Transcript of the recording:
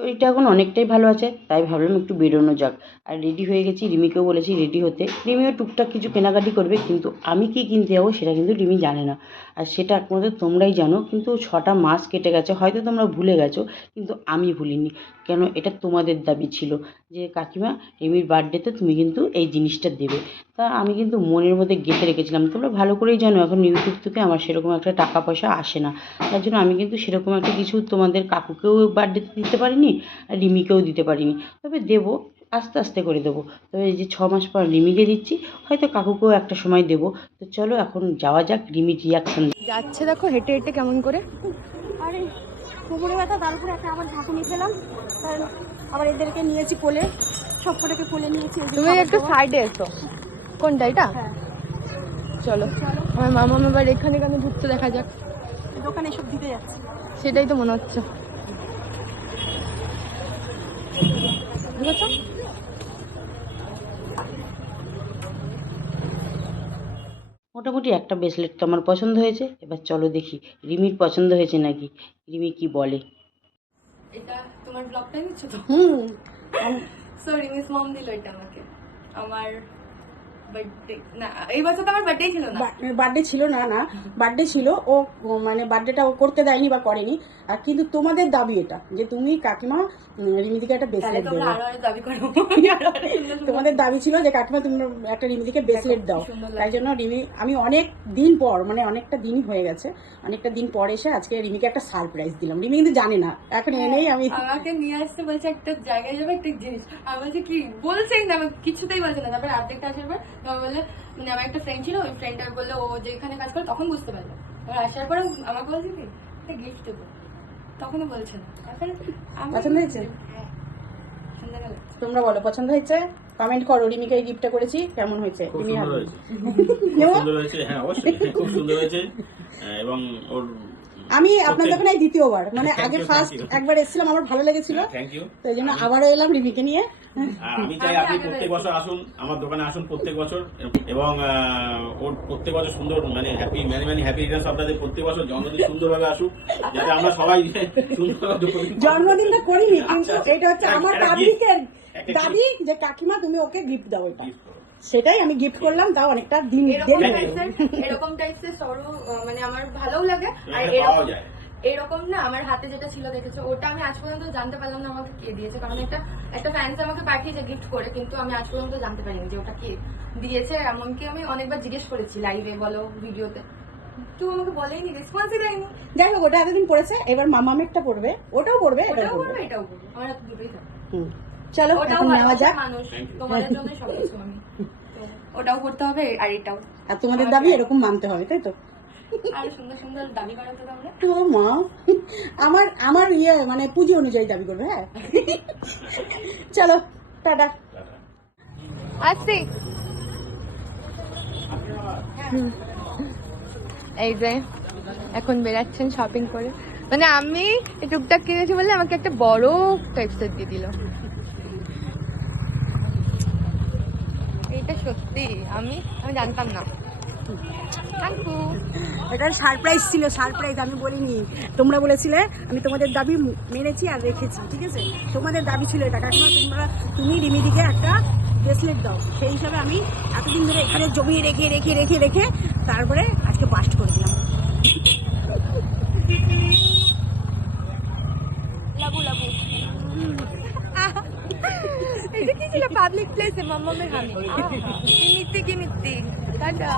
শরীরটা এখন অনেকটাই ভালো আছে, তাই ভাবলাম একটু বেরোনো যাক। আর রেডি হয়ে গেছি, রিমিকেও বলেছি রেডি হতে। রিমিও টুকটাক কিছু কেনাকাটি করবে, কিন্তু আমি কী কিনতে যাব সেটা কিন্তু রিমি জানে না। আর সেটা একমাত্র তোমরাই জানো, কিন্তু ছটা মাস কেটে গেছে, হয়তো তোমরা ভুলে গেছো, কিন্তু আমি ভুলিনি। কেন? এটা তোমাদের দাবি ছিল যে, কাকিমা, রিমির বার্থডেতে তুমি কিন্তু এই জিনিসটা দেবে। তা আমি কিন্তু মনের মধ্যে গেঁথে রেখেছিলাম, তোমরা ভালো করেই জানো, এখন ইউটিউব থেকে আমার সেরকম একটা টাকা পয়সা আসে না। তার জন্য আমি কিন্তু সেরকম একটা কিছু তোমাদের কাকুকেও বার্থডেতে দিতে পারিনি আর রিমিকেও দিতে পারিনি। তবে দেবো আস্তে আস্তে করে দেবো। তবে এই যে ছ মাস পর রিমিকে দিচ্ছি হয়তো কাকুকেও একটা সময় দেবো। তো চলো এখন যাওয়া যাক রিমির রিয়াকশান যাচ্ছে দেখো হেঁটে হেঁটে কেমন করে। আরে কোমরে ব্যথা তার উপরে একটা আবার ঝাঁকুনি খেলাম। আবার এদেরকে নিয়েছি কোলে সব কটাকে কোলে নিয়েছি তুমি একটু। সাইডে এসো। কোনটা এটা? হ্যাঁ। চলো। আমার মামা এবার এখানে কেন ঢুকতে দেখা যাক। দোকানে সব দিতে যাচ্ছে। সেটাই তো মনে হচ্ছে। মোটামুটি একটা ব্রেসলেট তো আমার পছন্দ হয়েছে। এবার চলো দেখি রিমির পছন্দ হয়েছে নাকি? রিমি কি বলে? এটা তোমার ব্লগটা নিচ্ছ তো? হুম। সো রিমিস মম দিল এটা আমাকে। আমার বার্থডে না এই বছর তো আমার বার্থডে ছিল না। না বার্থডে ছিল ও মানে বার্থডেটা ও করতে দেয়নি বা করেনি। আর কিন্তু তোমাদের দাবি এটা যে তুমি কাকিমা রিমিদিকে একটা ব্রেসলেট দেবে। তোমাদের দাবি ছিল যে কাকিমা তুমি একটা রিমিদিকে ব্রেসলেট দাও। তাই জন্য রিমি আমি অনেক দিন পর মানে অনেকটা দিনই হয়ে গেছে অনেকটা দিন পর এসে আজকে রিমিকে একটা সারপ্রাইজ দিলাম। রিমি কিন্তু জানে না এখন এনেই আমি আমাকে নিয়ে আসতে বলছে একটা জায়গায় যাবে একটা জিনিস। আমি বলছি কি? বলছেই না কিছুতেই বলছে না। তারপরে আর্ধেকটা আসার পর বললে মানে আমার একটা ফ্রেন্ড ছিল ওই ফ্রেন্ডটা বলল ও যেখানে কাজ করে তখন বুঝতে পারল। এবার আসার পর আমাকে বলছে কি একটা গিফট দেবো। তখনও বলছে না। পছন্দ হয়েছে? হ্যাঁ। তোমরা বলো পছন্দ হয়েছে? কমেন্ট করো রিমিকে এই গিফটটা করেছি কেমন হয়েছে? খুব সুন্দর হয়েছে। নেব? খুব সুন্দর হয়েছে হ্যাঁ অবশ্যই। খুব সুন্দর হয়েছে এবং ওর আমি আপনার দোকানে এই দ্বিতীয়বার। মানে আগে ফার্স্ট একবার এসেছিলাম আমার ভালো লেগেছিল। থ্যাংক ইউ তো এই জন্য আবারও এলাম রিমিকে নিয়ে। আমি চাই আপনি প্রত্যেক বছর আসুন আমার দোকানে আসুন প্রত্যেক বছর। এবং ওর প্রত্যেক বছর সুন্দর মানে happy many many happy returns আপনাদের প্রত্যেক বছর। জন্মদিন সুন্দরভাবে আসুক যাতে আমরা সবাই সুন্দরভাবে জন্মদিনটা করিনি কিন্তু আচ্ছা, আচ্ছা। এটা হচ্ছে আমার দাবি যে কাকিমা তুমি ওকে গিফট দাও এটা। সেটাই আমি গিফট করলাম তাও অনেকটা দিন এরকম টাইপসের সরো মানে আমার ভালো লাগে আর এরকম যায়। এরকম না আমার হাতে যেটা ছিল দেখেছ ওটা আমি আজ পর্যন্ত জানতে পারলাম না আমাকে কে দিয়েছে কারণ একটা একটা ফ্যান্স আমাকে পাঠিয়েছে গিফট করে কিন্তু আমি আজ পর্যন্ত জানতে পারিনি যে ওটা কে দিয়েছে। এমনকি আমি অনেকবার জিজ্ঞেস করেছি লাইভে বলো ভিডিওতে তো আমাকে বলেইনি রেসপন্সই দেয়নি। যাই হোক ওটা এতদিন পড়েছে এবার মামামেরটা পড়বে ওটাও পড়বে এটাও ওটাও পড়বে। এটাও করব আমার হাতে দুটোই থাকে। হুম। চলো ওটাও নেওয়া যাক। মানুষ তোমাদের জন্য সবকিছু আমি। তো ওটাও করতে হবে আর এটাও। আর তোমাদের দাবি এরকম মানতে হবে তাই তো? আমার। আমার ইয়ে মানে পুঁজি অনুযায়ী দাবি করবে হ্যাঁ? চলো টাটা। আসছি। এই যে এখন বেরাচ্ছেন শপিং করে। মানে আমি এই টুকটাক কিনেছি বলে আমাকে একটা বড় টাইপসের দিয়ে দিল। এইটা সত্যি, আমি আমি জানতাম না। থ্যাংক এটা সারপ্রাইজ ছিল সারপ্রাইজ আমি বলিনি। তোমরা বলেছিলে, আমি তোমাদের দাবি মেনেছি আর রেখেছি, ঠিক আছে? তোমাদের দাবি ছিল এটা কাকিমা তোমরা তুমি রিমিদিকে একটা ব্রেসলেট দাও। সেই হিসাবে আমি এতদিন ধরে এখানে জমিয়ে রেখে রেখে রেখে রেখে, তারপরে আজকে বাস্ট করে দিলাম লাবু লাবু এটা কি ছিল পাবলিক প্লেসে মাম্মামের হামি কি মিথ্যে কি মিথ্যে টাটা